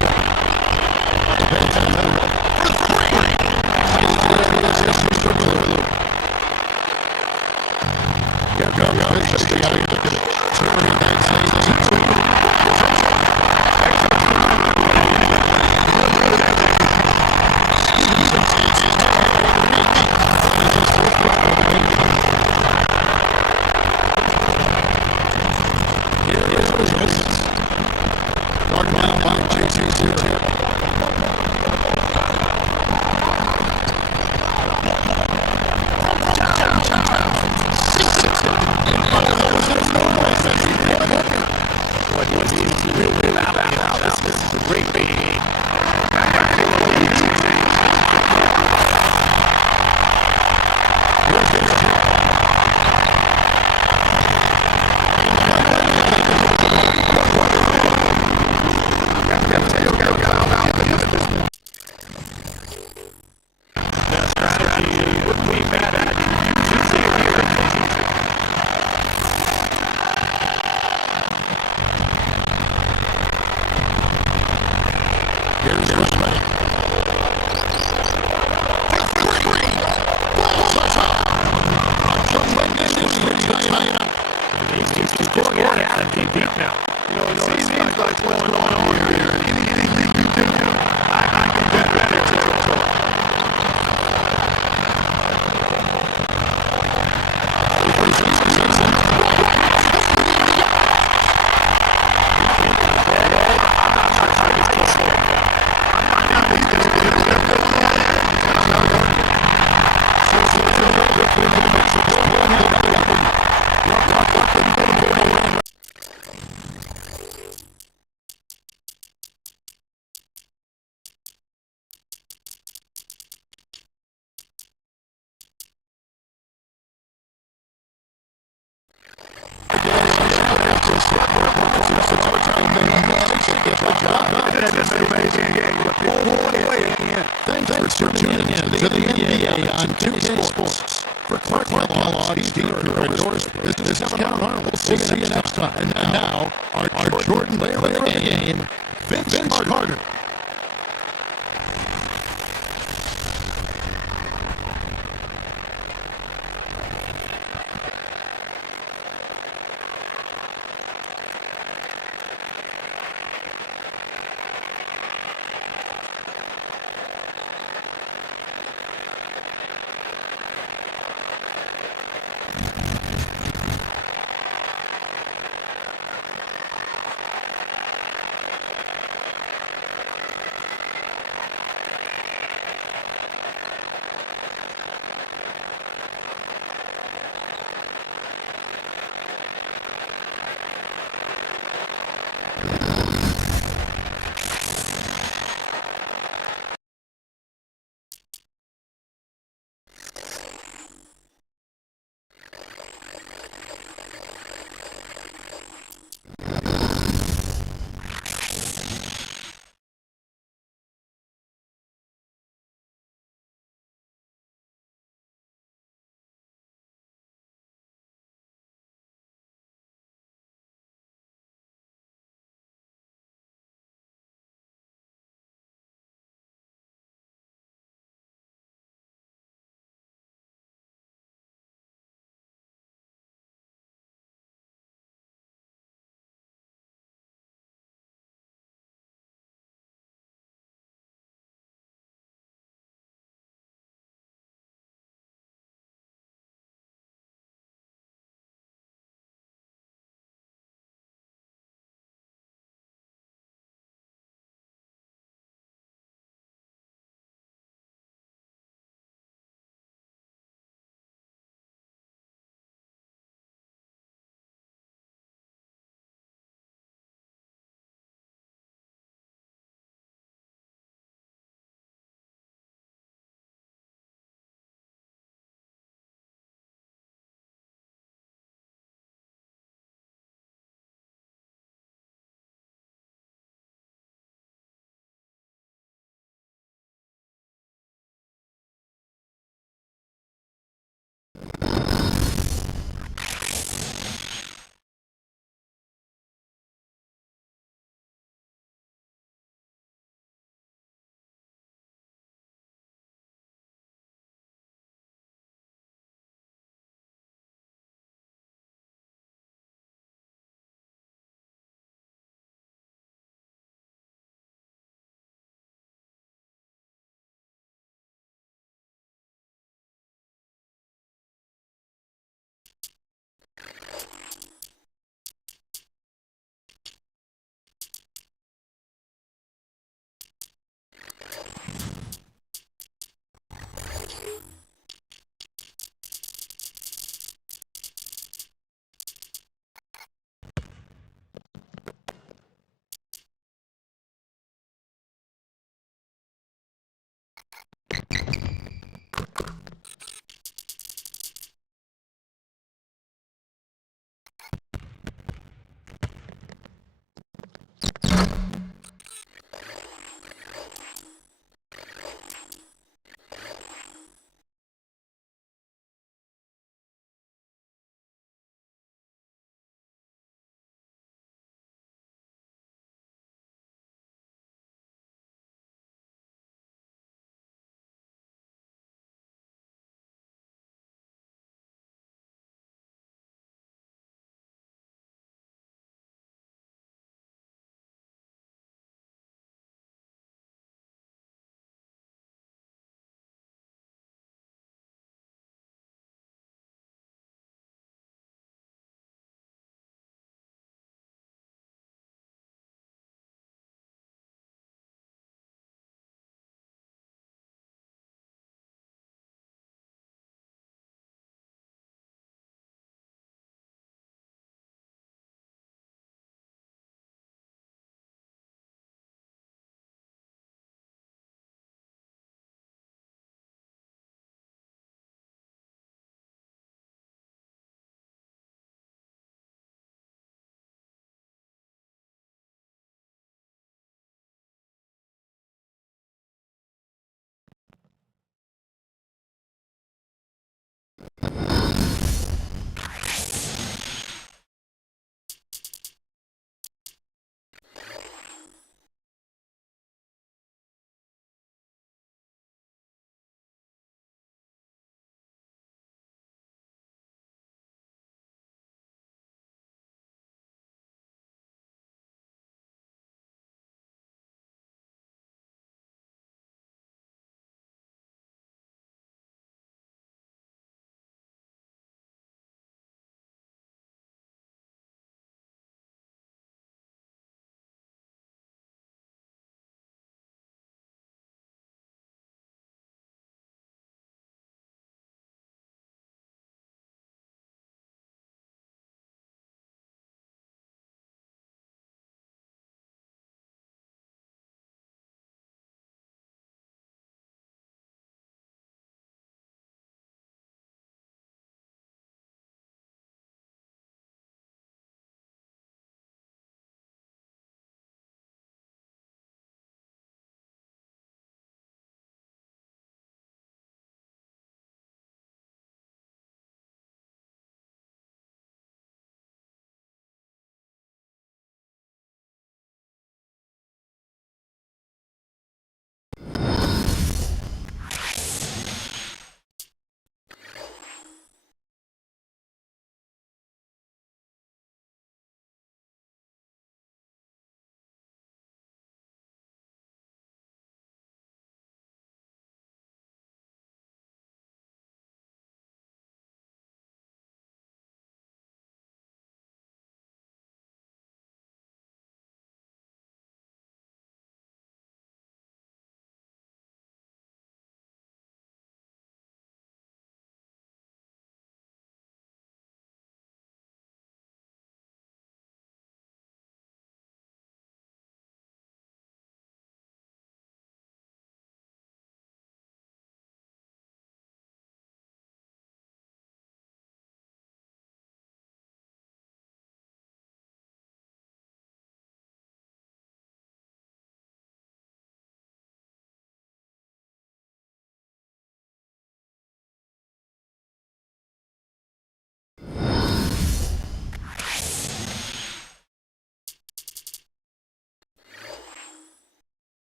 Mark Kellogg, Steve Kerr, this is Kevin Harlan. We'll see you next time. And now, our Jordan player of the game, Vince Carter.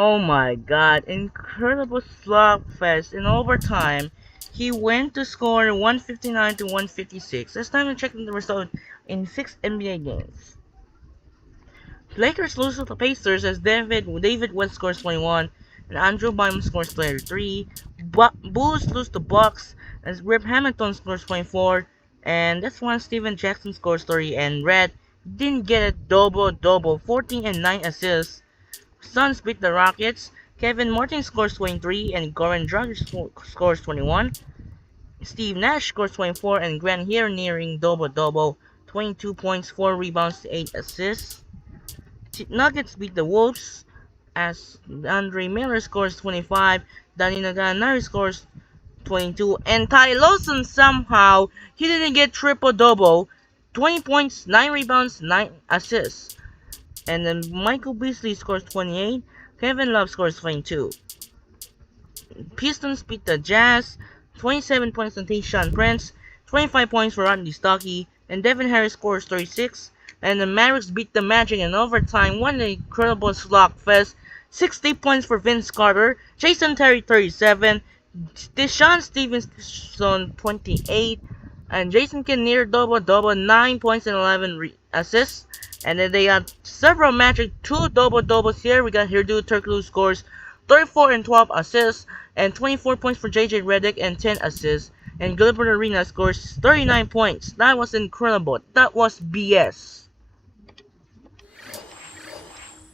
Oh my god, incredible slugfest in overtime. He went to score 159 to 156. It's time to check the result in 6 NBA games. Lakers lose to the Pacers as David West scores 21 and Andrew Bynum scores 33. Bulls lose to Bucks as Rip Hamilton scores 24 and that's when Steven Jackson scores 30 and Red didn't get a double 14 and 9 assists. Suns beat the Rockets. Kevin Martin scores 23 and Goran Dragic scores 21. Steve Nash scores 24 and Grant Hill nearing double-double, 22 points, 4 rebounds, 8 assists. Nuggets beat the Wolves as Andre Miller scores 25, Danilo Gallinari scores 22, and Ty Lawson somehow he didn't get triple-double, 20 points, 9 rebounds, 9 assists. And then Michael Beasley scores 28, Kevin Love scores 22. Pistons beat the Jazz, 27 points on Tayshaun Prince, 25 points for Rodney Stocky, and Devin Harris scores 36. And the Mavericks beat the Magic in overtime, won an incredible slugfest, 60 points for Vince Carter, Jason Terry 37, Deshaun Stevenson 28, and Jason Kidd near double-double, 9 points and 11 assists. And then they got several Magic 2 double-doubles here. We got Hirdu Turkoglu scores 34 and 12 assists, and 24 points for JJ Redick and 10 assists. And Gilbert Arenas scores 39 points. That was incredible. That was BS.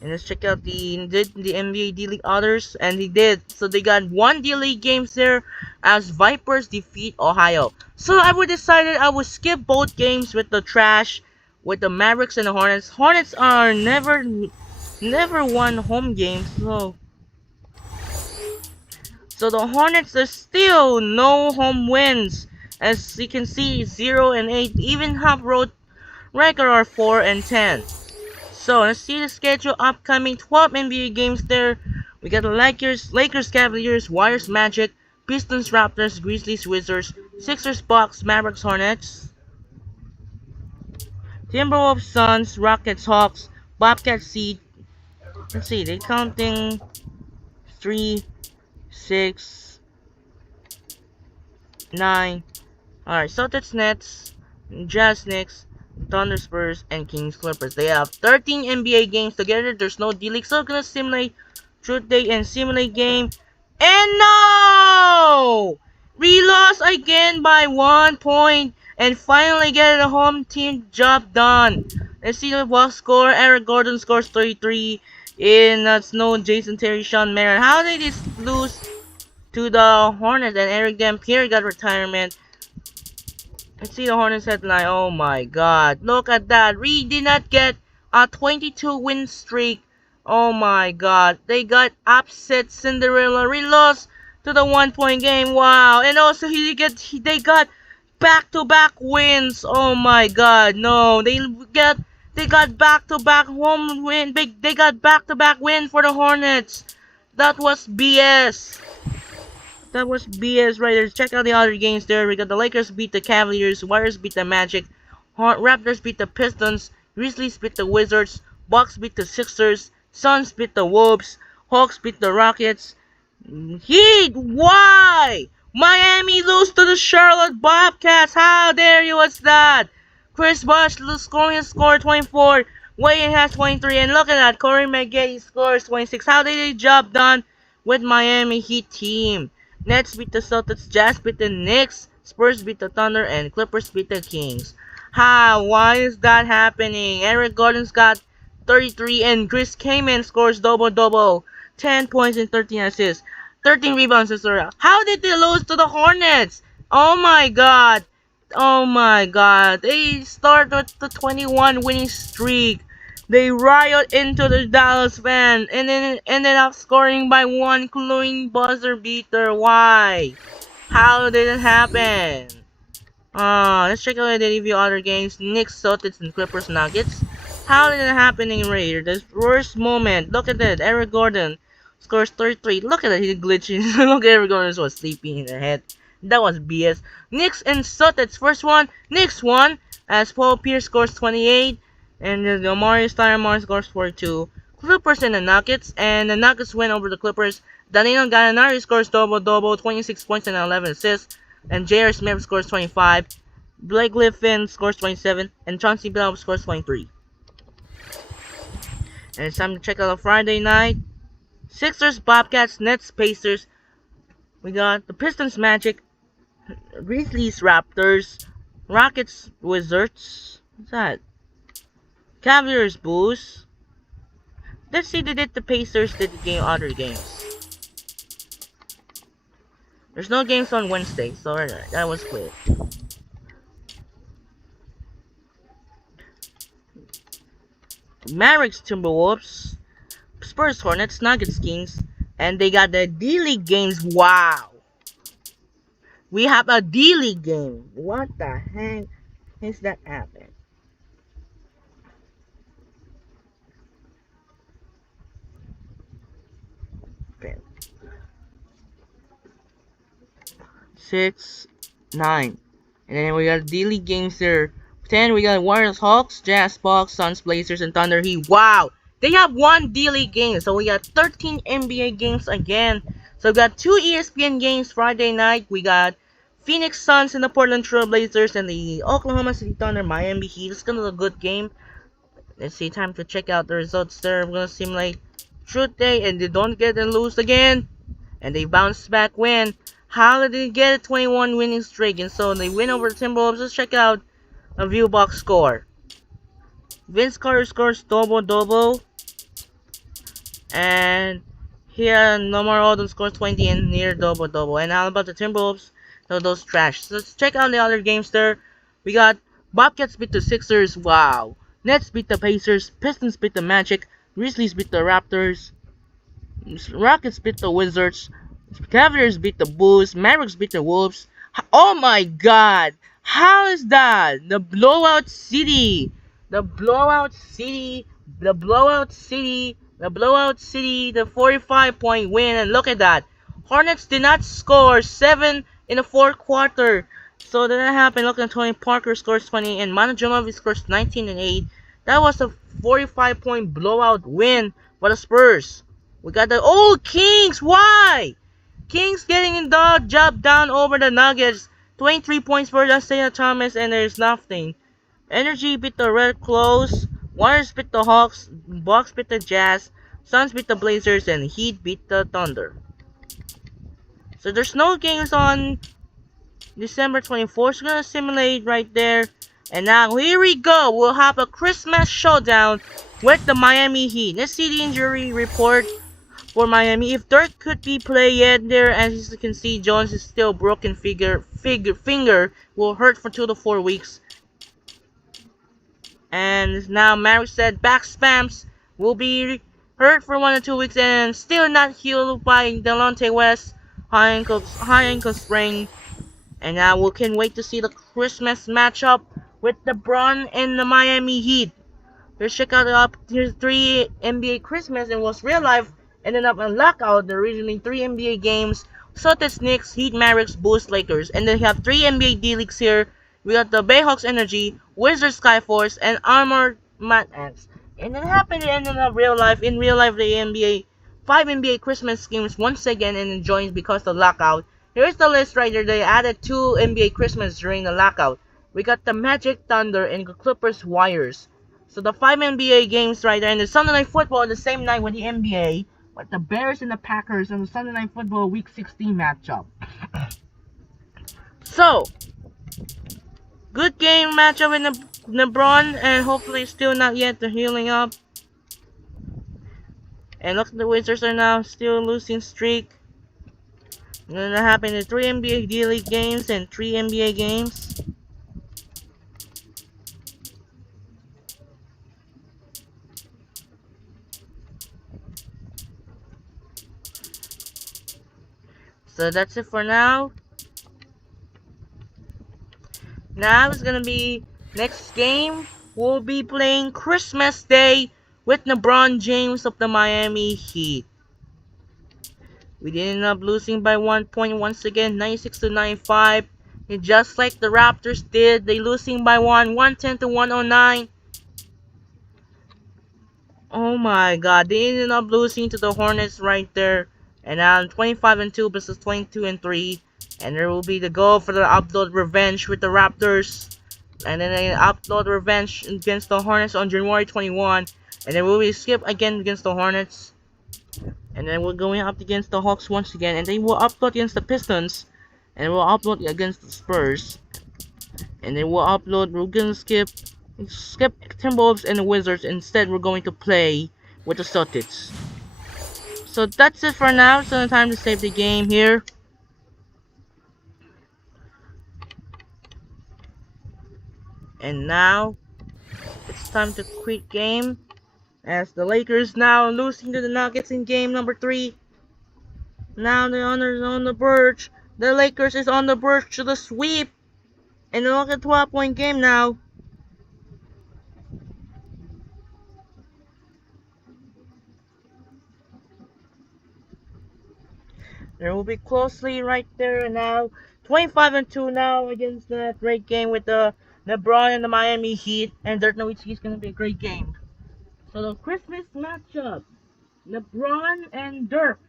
And let's check out the NBA D-League others. And he did. So they got 1 D-League games there as Vipers defeat Ohio. So I would decided I would skip both games with the trash, with the Mavericks and the Hornets. Hornets are never won home games. So the Hornets are still no home wins. As you can see, 0 and 8. Even half road record are 4 and 10. So let's see the schedule upcoming 12 NBA games there. We got the Lakers, Cavaliers, Warriors, Magic, Pistons, Raptors, Grizzlies, Wizards, Sixers, Bucks, Mavericks, Hornets, Timberwolves, Suns, Rockets, Hawks, Bobcats, Heat. Let's see, they counting 3, 6, 9. Alright, Celtics, Nets, Jazz, Knicks, Thunder, Spurs, and Kings, Clippers. They have 13 NBA games together. There's no D-League, so gonna simulate truth day and simulate game. And no! We lost again by 1 point and finally get a home team job done. Let's see the box score. Eric Gordon scores 33. In that's no Jason Terry, Sean Marion. How did they lose to the Hornets? And Eric Dampier got retirement. Let's see the Hornets headline. Oh my god. Look at that. We did not get a 22 win streak. Oh my god. They got upset Cinderella. We lost to the 1 point game. Wow. And also they got back-to-back wins. Oh my god. No. They got back-to-back home win. They got back-to-back win for the Hornets. That was BS. That was BS right there. Check out the other games there. We got the Lakers beat the Cavaliers, Warriors beat the Magic, Raptors beat the Pistons, Grizzlies beat the Wizards, Bucks beat the Sixers, Suns beat the Wolves, Hawks beat the Rockets. Heat, why? Miami lose to the Charlotte Bobcats. How dare you? What's that? Chris Bosh scoring score 24. Wayne has 23. And look at that. Corey McGee scores 26. How did they job done with Miami Heat team? Nets beat the Celtics, Jazz beat the Knicks, Spurs beat the Thunder, and Clippers beat the Kings. Why is that happening? Eric Gordon's got 33 and Chris Kaman scores double-double. 10 points and 13 assists. 13 rebounds as well. How did they lose to the Hornets? Oh my god. Oh my god. They start with the 21 winning streak. They riot into the Dallas fan and then ended up scoring by 1, including buzzer beater. Why? How did it happen? Let's check out the review other games. Knicks, Celtics, and Clippers, Nuggets. How did it happen in right here? The worst moment. Look at that. Eric Gordon scores 33. Look at that. He's glitching. Look at Eric Gordon was sleeping in the head. That was BS. Knicks and Celtics. First one. Knicks won as Paul Pierce scores 28. And the Amari Stoudemire scores 42. Clippers and the Nuggets, and the Nuggets win over the Clippers. Danilo Gallinari scores double-double, 26 points and 11 assists, and J.R. Smith scores 25. Blake Griffin scores 27, and Chauncey Billups scores 23. And it's time to check out the Friday night. Sixers, Bobcats, Nets, Pacers. We got the Pistons, Magic, Grizzlies, Raptors, Rockets, Wizards. What's that? Cavaliers, Bulls. Let's see, they did the Pacers, did the game, other games. There's no games on Wednesday, so that was clear. Mavericks, Timberwolves, Spurs, Hornets, Nuggets, Kings, and they got the D-League games. Wow! We have a D-League game. What the heck is that happening? Okay. 6, 9. And then we got D-League games there. 10, we got Warriors, Hawks, Jazz, Bucks, Suns, Blazers, and Thunder Heat. Wow! They have one D-League game. So we got 13 NBA games again. So we got 2 ESPN games Friday night. We got Phoenix Suns and the Portland Trail Blazers and the Oklahoma City Thunder Miami Heat. It's gonna be a good game. Let's see, time to check out the results there. We're gonna simulate Truth Day, and they don't get and lose again. And they bounce back win. How did they get a 21 winning streak? And so they win over the Timberwolves. Let's check out a view box score. Vince Carter scores double-double. And here Lamar Odom scores 20 and near double-double. And how about the Timberwolves? So those trash. So let's check out the other games there. We got Bobcats beat the Sixers. Wow. Nets beat the Pacers. Pistons beat the Magic. Grizzlies beat the Raptors. Rockets beat the Wizards. Cavaliers beat the Bulls. Mavericks beat the Wolves. Oh my god! How is that? The blowout city! The blowout city! The blowout city! The blowout city! The 45-point win, and look at that! Hornets did not score 7 in the fourth quarter. So that happened. Look at Tony Parker scores 20 and Manu Ginobili scores 19 and 8. That was a 45-point blowout win for the Spurs. We got the Kings. Why? Kings getting the job done over the Nuggets. 23 points for Isaiah Thomas, and there's nothing. Energy beat the Red Claws. Warriors beat the Hawks. Bucks beat the Jazz. Suns beat the Blazers, and Heat beat the Thunder. So there's no games on December 24th. So we're gonna simulate right there. And now here we go. We'll have a Christmas showdown with the Miami Heat. Let's see the injury report for Miami. If Dirk could be played there, as you can see, Jones is still broken finger will hurt for 2 to 4 weeks. And now Maverick said back spams will be hurt for 1 to 2 weeks and still not healed by Delonte West high ankle sprain. And now we can wait to see the Christmas matchup with LeBron and the Miami Heat. Let's check out here's 3 NBA Christmas and was real life. Ended up in lockout. There are originally 3 NBA games. Celtics, Knicks, Heat, Mavericks, Bulls, Lakers. And then we have 3 NBA D-Leagues here. We got the Bayhawks Energy, Wizards Skyforce, and Armored Mad Ants. And it happened to end up real life. In real life, the NBA 5 NBA Christmas games once again and joined because of the lockout. Here's the list right there. They added 2 NBA Christmas during the lockout. We got the Magic, Thunder, and the Clippers, Warriors. So the 5 NBA games right there. And the Sunday Night Football the same night with the NBA. With the Bears and the Packers and the Sunday Night Football Week 16 matchup. So, good game matchup in the LeBron, and hopefully still not yet the healing up. And look, the Wizards are now still losing streak. And then that happened in 3 NBA D-League games and 3 NBA games. So that's it for now. Now it's gonna be next game. We'll be playing Christmas Day with LeBron James of the Miami Heat. We did end up losing by 1 point once again, 96 to 95. And just like the Raptors did, they losing by 110 to 109. Oh my god, they ended up losing to the Hornets right there. And now 25-2 versus 22-3. And there will be the goal for the upload revenge with the Raptors. And then they upload revenge against the Hornets on January 21. And then we'll be skip again against the Hornets. And then we're going up against the Hawks once again. And they will upload against the Pistons. And we'll upload against the Spurs. And then we're gonna skip Timberwolves and the Wizards. Instead, we're going to play with the Celtics. So that's it for now. It's time to save the game here. And now it's time to quit game, as the Lakers now losing to the Nuggets in game number 3. Now the honors on the verge. The Lakers is on the verge to the sweep. And look at 12-point game now. There will be closely right there now. 25-2 now against that great game with the LeBron and the Miami Heat. And Dirk Nowitzki is going to be a great game. So the Christmas matchup, LeBron and Dirk,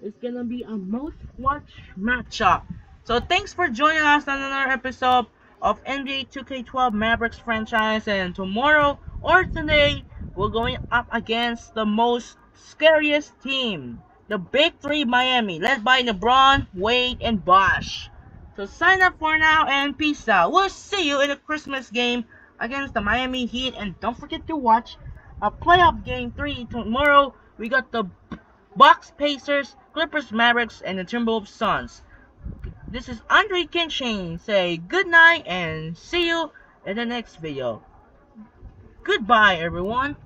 is going to be a most watched matchup. So thanks for joining us on another episode of NBA 2K12 Mavericks franchise. And tomorrow or today, we're going up against the most scariest team, the Big Three Miami, led by LeBron, Wade, and Bosh. So sign up for now and peace out. We'll see you in the Christmas game against the Miami Heat. And don't forget to watch a playoff game 3 tomorrow. We got the Bucks, Pacers, Clippers, Mavericks, and the Timberwolves Suns. This is Andre Kinshain. Say good night and see you in the next video. Goodbye, everyone.